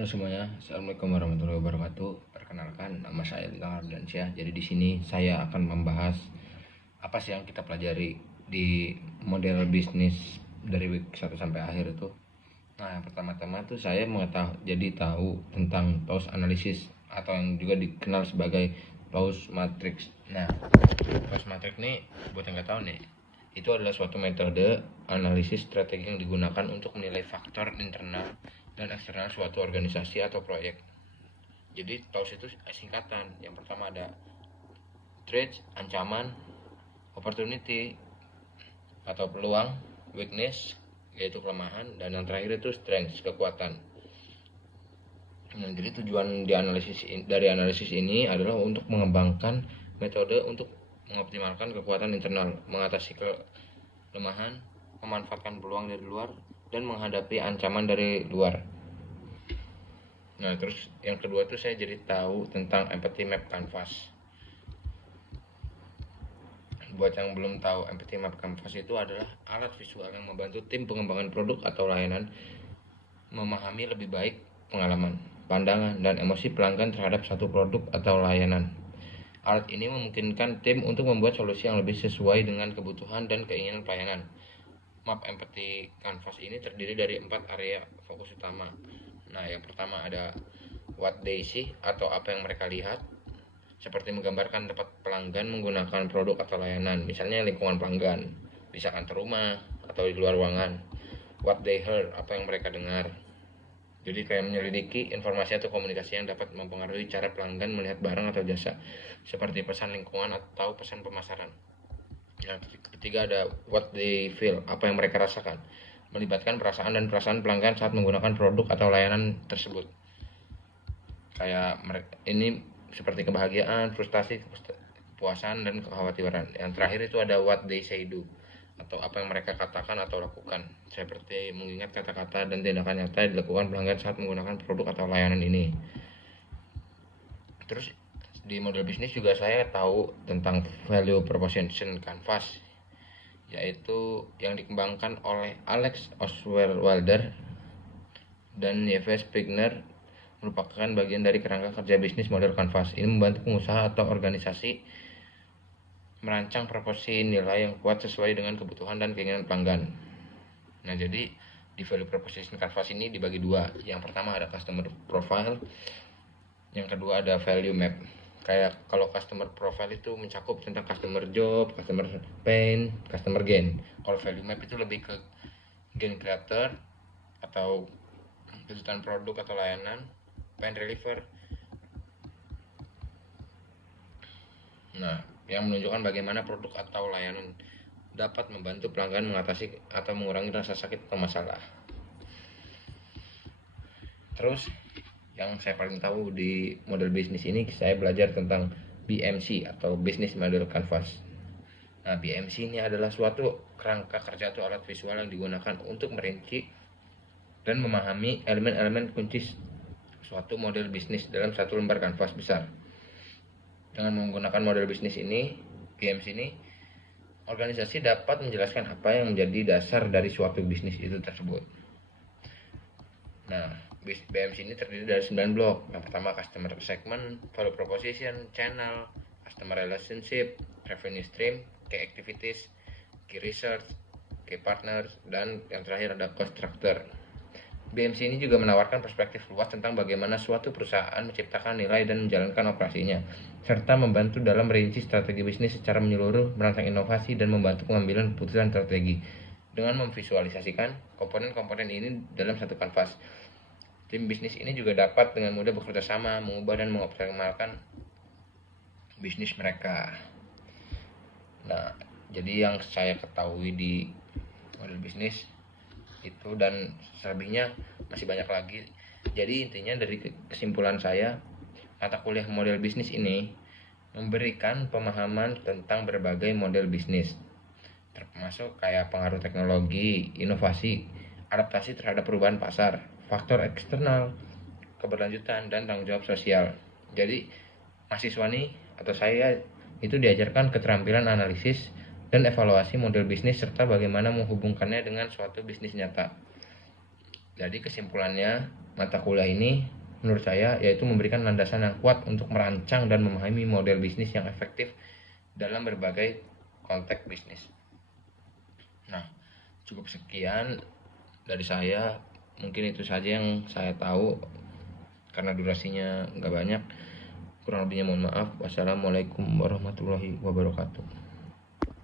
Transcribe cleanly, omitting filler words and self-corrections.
Halo semuanya, assalamualaikum warahmatullahi wabarakatuh. Perkenalkan, nama saya Ilham Ardiansyah. Jadi di sini saya akan membahas apa sih yang kita pelajari di model bisnis dari week 1 sampai akhir itu. Nah, yang pertama-tama tuh saya tahu tentang Tools Analysis atau yang juga dikenal sebagai Tools Matrix. Nah, Tools Matrix ini buat yang nggak tahu nih, itu adalah suatu metode analisis strategi yang digunakan untuk menilai faktor internal dan eksternal suatu organisasi atau proyek. Jadi TOS itu singkatan. Yang pertama ada threat, ancaman, opportunity atau peluang, weakness yaitu kelemahan, dan yang terakhir itu strength, kekuatan. Nah, jadi tujuan dari analisis ini adalah untuk mengembangkan metode untuk mengoptimalkan kekuatan internal, mengatasi kelemahan, memanfaatkan peluang dari luar, dan menghadapi ancaman dari luar. Nah, terus yang kedua tuh saya jadi tahu tentang empathy map canvas. Buat yang belum tahu, empathy map canvas itu adalah alat visual yang membantu tim pengembangan produk atau layanan memahami lebih baik pengalaman, pandangan, dan emosi pelanggan terhadap satu produk atau layanan. Alat ini memungkinkan tim untuk membuat solusi yang lebih sesuai dengan kebutuhan dan keinginan pelayanan. Map empathy canvas ini terdiri dari 4 area fokus utama. Nah, yang pertama ada what they see atau apa yang mereka lihat, seperti menggambarkan tempat pelanggan menggunakan produk atau layanan, misalnya lingkungan pelanggan, bisa kantor rumah atau di luar ruangan. What they heard, apa yang mereka dengar. Jadi kayak menyelidiki informasi atau komunikasi yang dapat mempengaruhi cara pelanggan melihat barang atau jasa, seperti pesan lingkungan atau pesan pemasaran. Yang ketiga ada what they feel, apa yang mereka rasakan, melibatkan perasaan dan perasaan pelanggan saat menggunakan produk atau layanan tersebut. Kayak ini seperti kebahagiaan, frustasi, kepuasan, dan kekhawatiran. Yang terakhir itu ada what they say do, atau apa yang mereka katakan atau lakukan, seperti mengingat kata-kata dan tindakan nyata yang dilakukan pelanggan saat menggunakan produk atau layanan ini. Terus di model bisnis juga saya tahu tentang value proposition canvas, yaitu yang dikembangkan oleh Alex Osweiler dan Yves Spigner, merupakan bagian dari kerangka kerja bisnis model canvas. Ini membantu pengusaha atau organisasi merancang proporsi nilai yang kuat sesuai dengan kebutuhan dan keinginan pelanggan. Nah, jadi di value proposition canvas ini dibagi dua. Yang pertama ada customer profile, yang kedua ada value map. Kayak kalau customer profile itu mencakup tentang customer job, customer pain, customer gain. Kalau value map itu lebih ke gain creator atau kejutan produk atau layanan, pain reliever. Nah, yang menunjukkan bagaimana produk atau layanan dapat membantu pelanggan mengatasi atau mengurangi rasa sakit atau masalah. Terus yang saya paling tahu di model bisnis ini, saya belajar tentang BMC atau Business Model Canvas. Nah, BMC ini adalah suatu kerangka kerja atau alat visual yang digunakan untuk merinci dan memahami elemen-elemen kunci suatu model bisnis dalam satu lembar kanvas besar. Dengan menggunakan model bisnis ini, BMC ini, organisasi dapat menjelaskan apa yang menjadi dasar dari suatu bisnis itu tersebut. Nah, BMC ini terdiri dari 9 blok. Yang pertama customer segment, value proposition, channel, customer relationship, revenue stream, key activities, key research, key partners, dan yang terakhir ada cost structure. BMC ini juga menawarkan perspektif luas tentang bagaimana suatu perusahaan menciptakan nilai dan menjalankan operasinya, serta membantu dalam merinci strategi bisnis secara menyeluruh, merancang inovasi, dan membantu pengambilan keputusan strategi. Dengan memvisualisasikan komponen-komponen ini dalam satu kanvas, tim bisnis ini juga dapat dengan mudah bekerja sama, mengubah dan mengoptimalkan bisnis mereka. Nah, jadi yang saya ketahui di model bisnis itu dan selebihnya masih banyak lagi. Jadi intinya dari kesimpulan saya, mata kuliah model bisnis ini memberikan pemahaman tentang berbagai model bisnis, termasuk kayak pengaruh teknologi, inovasi, adaptasi terhadap perubahan pasar, faktor eksternal, keberlanjutan, dan tanggung jawab sosial. Jadi mahasiswa nih atau saya itu diajarkan keterampilan analisis dan evaluasi model bisnis serta bagaimana menghubungkannya dengan suatu bisnis nyata. Jadi kesimpulannya, mata kuliah ini menurut saya yaitu memberikan landasan yang kuat untuk merancang dan memahami model bisnis yang efektif dalam berbagai konteks bisnis. Nah, cukup sekian dari saya. Mungkin itu saja yang saya tahu karena durasinya nggak banyak. Kurang lebihnya mohon maaf. Wassalamualaikum warahmatullahi wabarakatuh.